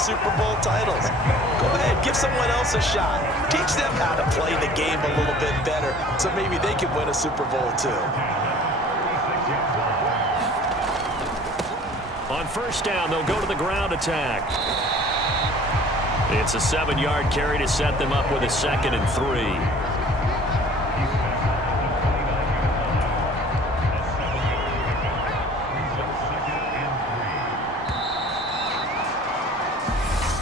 Super Bowl titles. Go ahead, give someone else a shot. Teach them how to play the game a little bit better so maybe they can win a Super Bowl too. On first down, they'll go to the ground attack. It's a 7-yard carry to set them up with a 2nd and 3.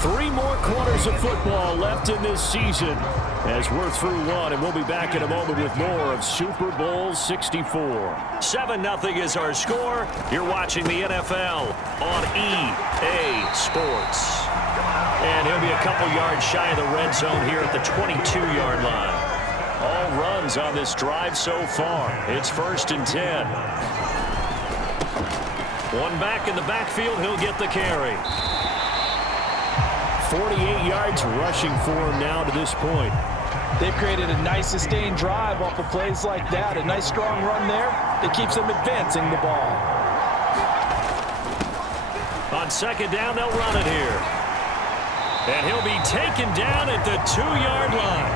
Three more quarters of football left in this season as we're through one, and we'll be back in a moment with more of Super Bowl 64. 7-0 is our score. You're watching the NFL on EA Sports. And he'll be a couple yards shy of the red zone here at the 22-yard line. All runs on this drive so far. It's 1st and 10. One back in the backfield. He'll get the carry. 48 yards rushing for him now to this point. They've created a nice sustained drive off of plays like that. A nice strong run there that keeps them advancing the ball. On 2nd down, they'll run it here. And he'll be taken down at the 2-yard line.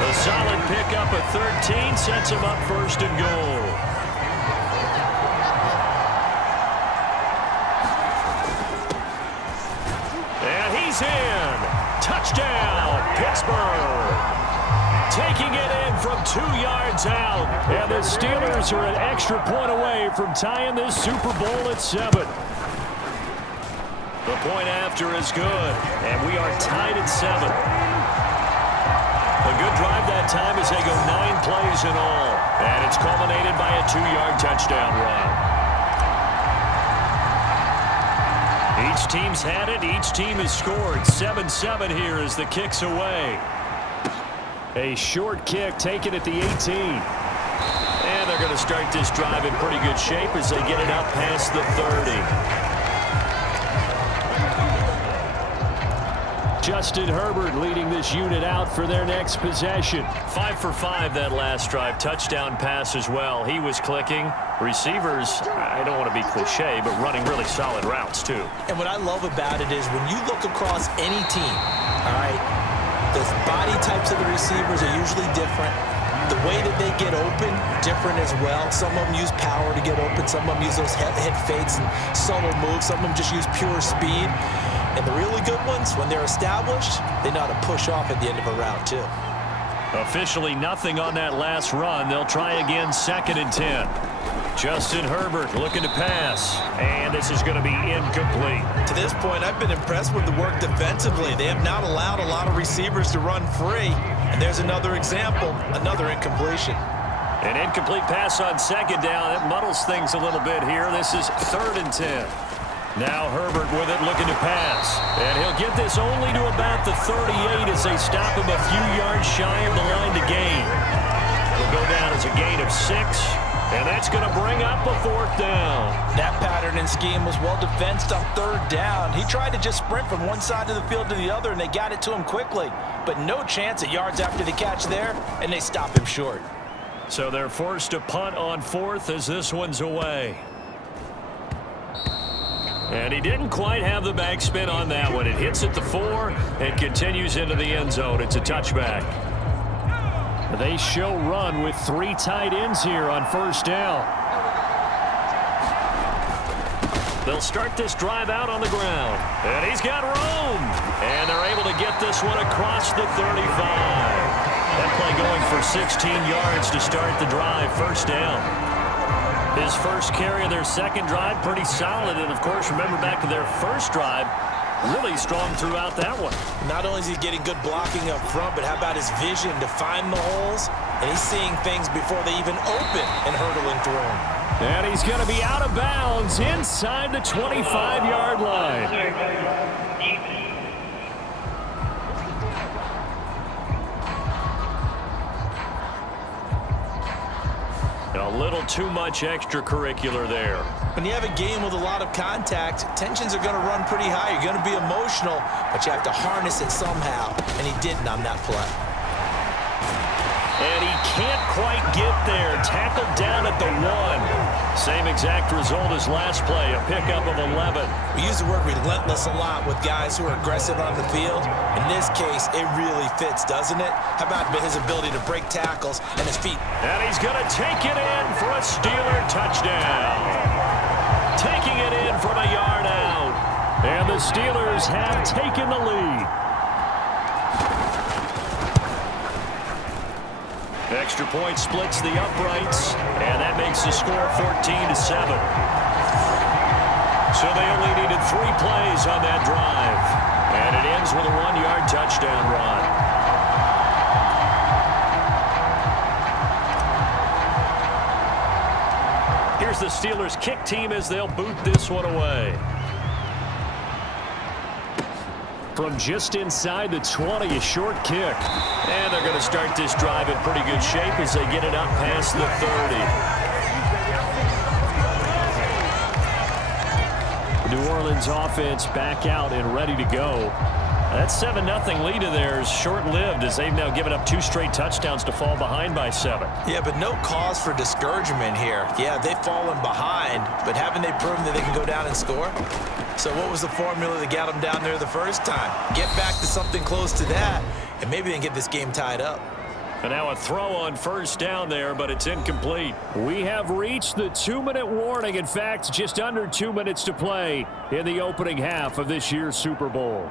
A solid pickup of 13 sets him up 1st and goal. In. Touchdown, Pittsburgh. Taking it in from 2 yards out. And the Steelers are an extra point away from tying this Super Bowl at 7. The point after is good. And we are tied at 7. A good drive that time as they go 9 plays in all. And it's culminated by a 2-yard touchdown run. Each team's had it. Each team has scored. 7-7 here as the kick's away. A short kick taken at the 18. And they're going to start this drive in pretty good shape as they get it up past the 30. Justin Herbert leading this unit out for their next possession. 5 for 5 that last drive. Touchdown pass as well. He was clicking. Receivers, I don't want to be cliche, but running really solid routes too. And what I love about it is when you look across any team, all right, the body types of the receivers are usually different. The way that they get open, different as well. Some of them use power to get open. Some of them use those head fakes and subtle moves. Some of them just use pure speed. And the really good ones, when they're established, they know how to push off at the end of a route, too. Officially nothing on that last run. They'll try again 2nd and 10. Justin Herbert looking to pass. And this is going to be incomplete. To this point, I've been impressed with the work defensively. They have not allowed a lot of receivers to run free. And there's another example, another incompletion. An incomplete pass on 2nd down. That muddles things a little bit here. This is 3rd and 10. Now Herbert with it, looking to pass. And he'll get this only to about the 38 as they stop him a few yards shy of the line to gain. It'll go down as a gain of 6. And that's going to bring up a 4th down. That pattern and scheme was well defensed on 3rd down. He tried to just sprint from one side of the field to the other, and they got it to him quickly. But no chance at yards after the catch there, and they stop him short. So they're forced to punt on 4th as this one's away. And he didn't quite have the backspin on that one. It hits at the 4 and continues into the end zone. It's a touchback. They show run with 3 tight ends here on 1st down. They'll start this drive out on the ground. And he's got room. And they're able to get this one across the 35. That play going for 16 yards to start the drive. 1st down. His first carry of their 2nd drive, pretty solid. And, of course, remember back to their 1st drive, really strong throughout that one. Not only is he getting good blocking up front, but how about his vision to find the holes? And he's seeing things before they even open and hurdling through them. And he's going to be out of bounds inside the 25-yard line. A little too much extracurricular there. When you have a game with a lot of contact, tensions are going to run pretty high. You're going to be emotional, but you have to harness it somehow, and he didn't on that play. And he can't quite get there. Tackled down at the 1. Same exact result as last play, a pickup of 11. We use the word relentless a lot with guys who are aggressive on the field. In this case, it really fits, doesn't it? How about his ability to break tackles and his feet? And he's going to take it in for a Steeler touchdown. Taking it in from a yard out. And the Steelers have taken the lead. Extra point splits the uprights, and that makes the score 14-7. So they only needed 3 plays on that drive, and it ends with a 1-yard touchdown run. Here's the Steelers' kick team as they'll boot this one away. From just inside the 20, a short kick. And they're going to start this drive in pretty good shape as they get it up past the 30. New Orleans offense back out and ready to go. That 7-0 lead of theirs short-lived as they've now given up 2 straight touchdowns to fall behind by 7. Yeah, but no cause for discouragement here. Yeah, they've fallen behind, but haven't they proven that they can go down and score? So what was the formula that got them down there the first time? Get back to something close to that, and maybe they can get this game tied up. And now a throw on first down there, but it's incomplete. We have reached the 2-minute warning. In fact, just under 2 minutes to play in the opening half of this year's Super Bowl.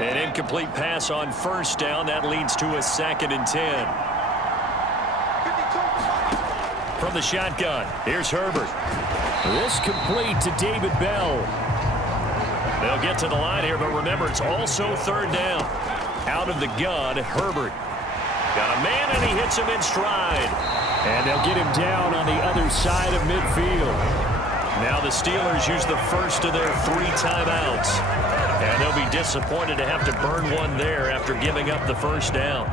An incomplete pass on first down. That leads to a 2nd and 10. From the shotgun, here's Herbert. This complete to David Bell. They'll get to the line here, but remember, it's also 3rd down. Out of the gun, Herbert. Got a man, and he hits him in stride. And they'll get him down on the other side of midfield. Now the Steelers use the first of their 3 timeouts. And they'll be disappointed to have to burn one there after giving up the first down.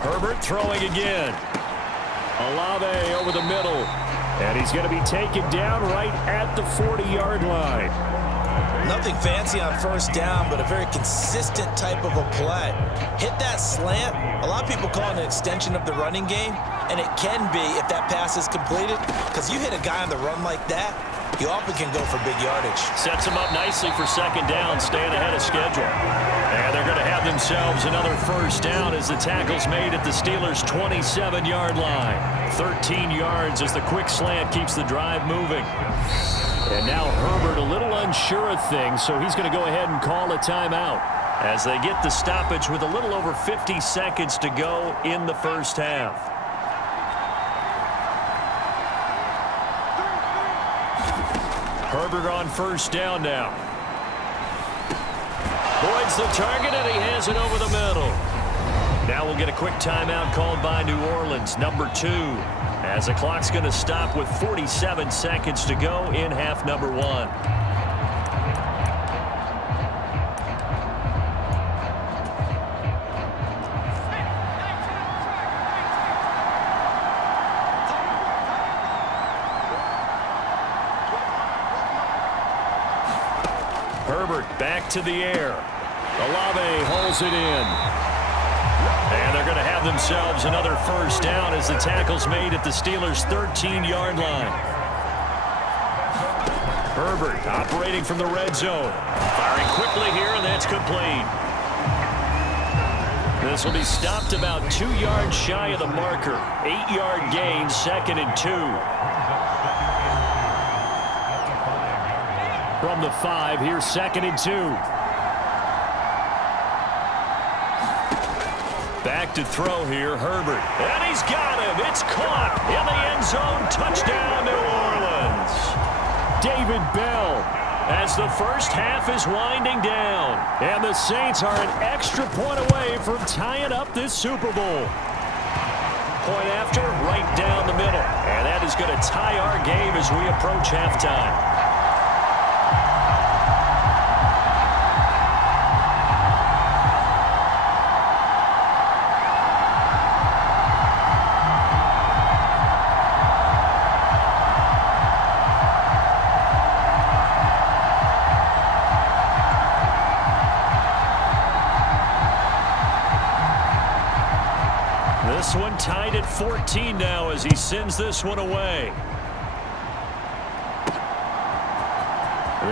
Herbert throwing again. Olave over the middle. And he's going to be taken down right at the 40-yard line. Nothing fancy on first down, but a very consistent type of a play. Hit that slant. A lot of people call it an extension of the running game, and it can be if that pass is completed, because you hit a guy on the run like that, you often can go for big yardage. Sets him up nicely for 2nd down, staying ahead of schedule. And they're going to have themselves another first down as the tackle's made at the Steelers' 27-yard line. 13 yards as the quick slant keeps the drive moving. And now Herbert a little unsure of things, so he's going to go ahead and call a timeout as they get the stoppage with a little over 50 seconds to go in the first half. Herbert on first down now. Boyd's the target, and he has it over the middle. Now we'll get a quick timeout called by New Orleans, number 2. As the clock's going to stop with 47 seconds to go in half number 1. Herbert back to the air. Olave holds it in. And they're going to have themselves another first down as the tackle's made at the Steelers' 13-yard line. Herbert operating from the red zone. Firing quickly here, and that's complete. This will be stopped about 2 yards shy of the marker. 8-yard gain, 2nd and 2. From the 5, here's 2nd and 2. Back to throw here, Herbert. And he's got him. It's caught in the end zone. Touchdown, New Orleans. David Bell as the first half is winding down. And the Saints are an extra point away from tying up this Super Bowl. Point after, right down the middle. And that is going to tie our game as we approach halftime. This one tied at 14 now as he sends this one away.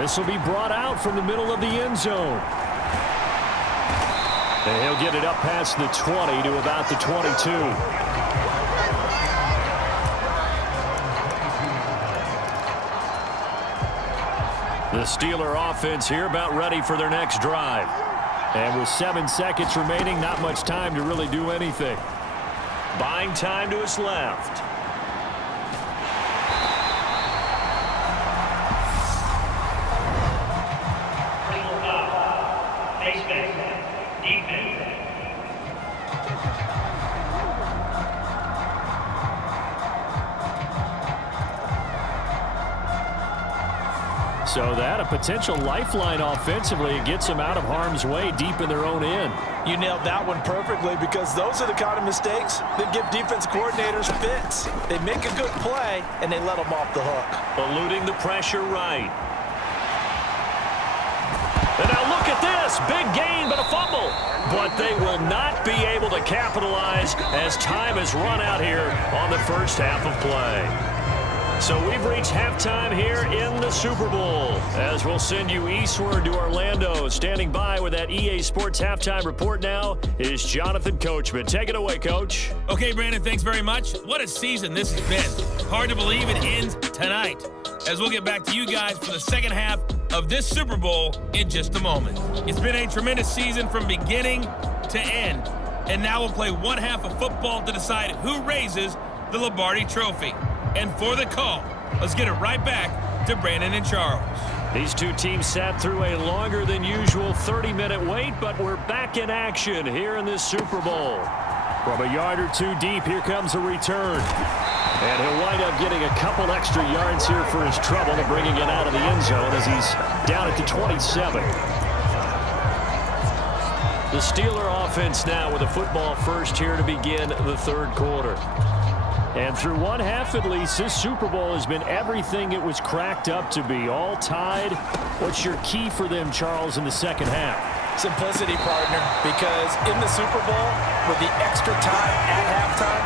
This will be brought out from the middle of the end zone. And he'll get it up past the 20 to about the 22. The Steeler offense here about ready for their next drive. And with 7 seconds remaining, not much time to really do anything. Buying time to his left. So that a potential lifeline offensively. It gets them out of harm's way deep in their own end. You nailed that one perfectly because those are the kind of mistakes that give defense coordinators fits. They make a good play, and they let them off the hook. Eluding the pressure right. And now look at this. Big gain, but a fumble. But they will not be able to capitalize as time has run out here on the first half of play. So we've reached halftime here in the Super Bowl as we'll send you eastward to Orlando. Standing by with that EA Sports halftime report now is Jonathan Coachman. Take it away, Coach. Okay, Brandon, thanks very much. What a season this has been. Hard to believe it ends tonight as we'll get back to you guys for the second half of this Super Bowl in just a moment. It's been a tremendous season from beginning to end. And now we'll play one half of football to decide who raises the Lombardi Trophy. And for the call, let's get it right back to Brandon and Charles. These two teams sat through a longer than usual 30-minute wait, but we're back in action here in this Super Bowl. From a yard or two deep, here comes a return. And he'll wind up getting a couple extra yards here for his trouble and bringing it out of the end zone as he's down at the 27. The Steeler offense now with a football first here to begin the third quarter. And through one half at least, this Super Bowl has been everything it was cracked up to be. All tied. What's your key for them, Charles, in the second half? Simplicity, partner, because in the Super Bowl, with the extra time at halftime,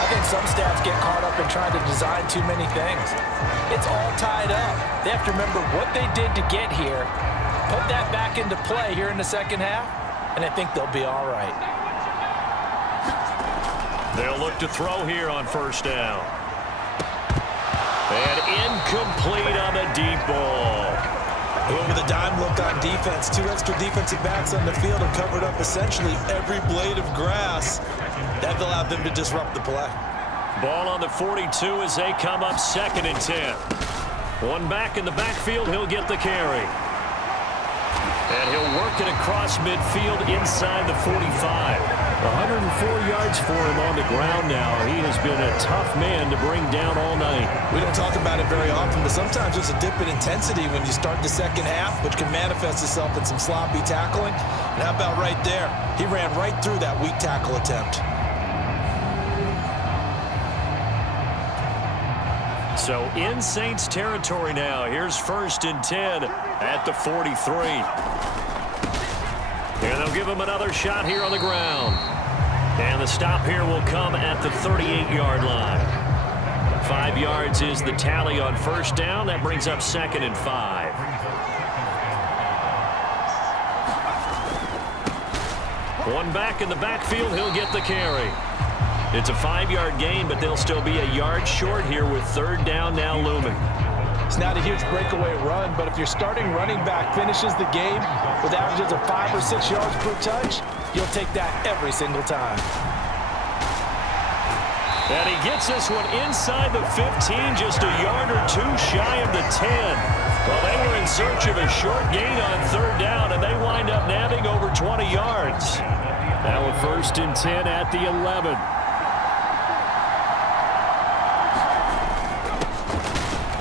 I think some staffs get caught up in trying to design too many things. It's all tied up. They have to remember what they did to get here, put that back into play here in the second half, and I think they'll be all right. They'll look to throw here on first down. And incomplete on the deep ball. With a dime look on defense, 2 extra defensive backs on the field and covered up essentially every blade of grass. That allowed them to disrupt the play. Ball on the 42 as they come up 2nd and 10. One back in the backfield, he'll get the carry. And he'll work it across midfield inside the 45. 104 yards for him on the ground now. He has been a tough man to bring down all night. We don't talk about it very often, but sometimes there's a dip in intensity when you start the second half, which can manifest itself in some sloppy tackling. And how about right there? He ran right through that weak tackle attempt. So in Saints territory now. Here's 1st and 10 at the 43. And they'll give him another shot here on the ground. And the stop here will come at the 38-yard line. 5 yards is the tally on first down. That brings up 2nd and 5. One back in the backfield. He'll get the carry. It's a 5-yard gain, but they'll still be a yard short here with 3rd down now looming. It's not a huge breakaway run, but if your starting running back finishes the game with averages of 5 or 6 yards per touch, you'll take that every single time. And he gets this one inside the 15, just a yard or two shy of the 10. Well, they were in search of a short gain on 3rd down, and they wind up nabbing over 20 yards. Now with 1st and 10 at the 11.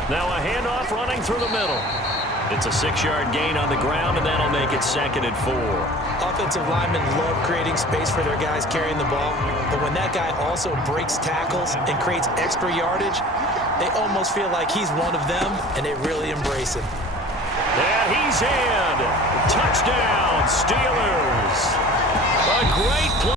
Now a handoff running through the middle. It's a 6-yard gain on the ground, and that'll make it 2nd and 4. Offensive linemen love creating space for their guys carrying the ball, but when that guy also breaks tackles and creates extra yardage, they almost feel like he's one of them, and they really embrace him. And he's in. Touchdown, Steelers. A great play.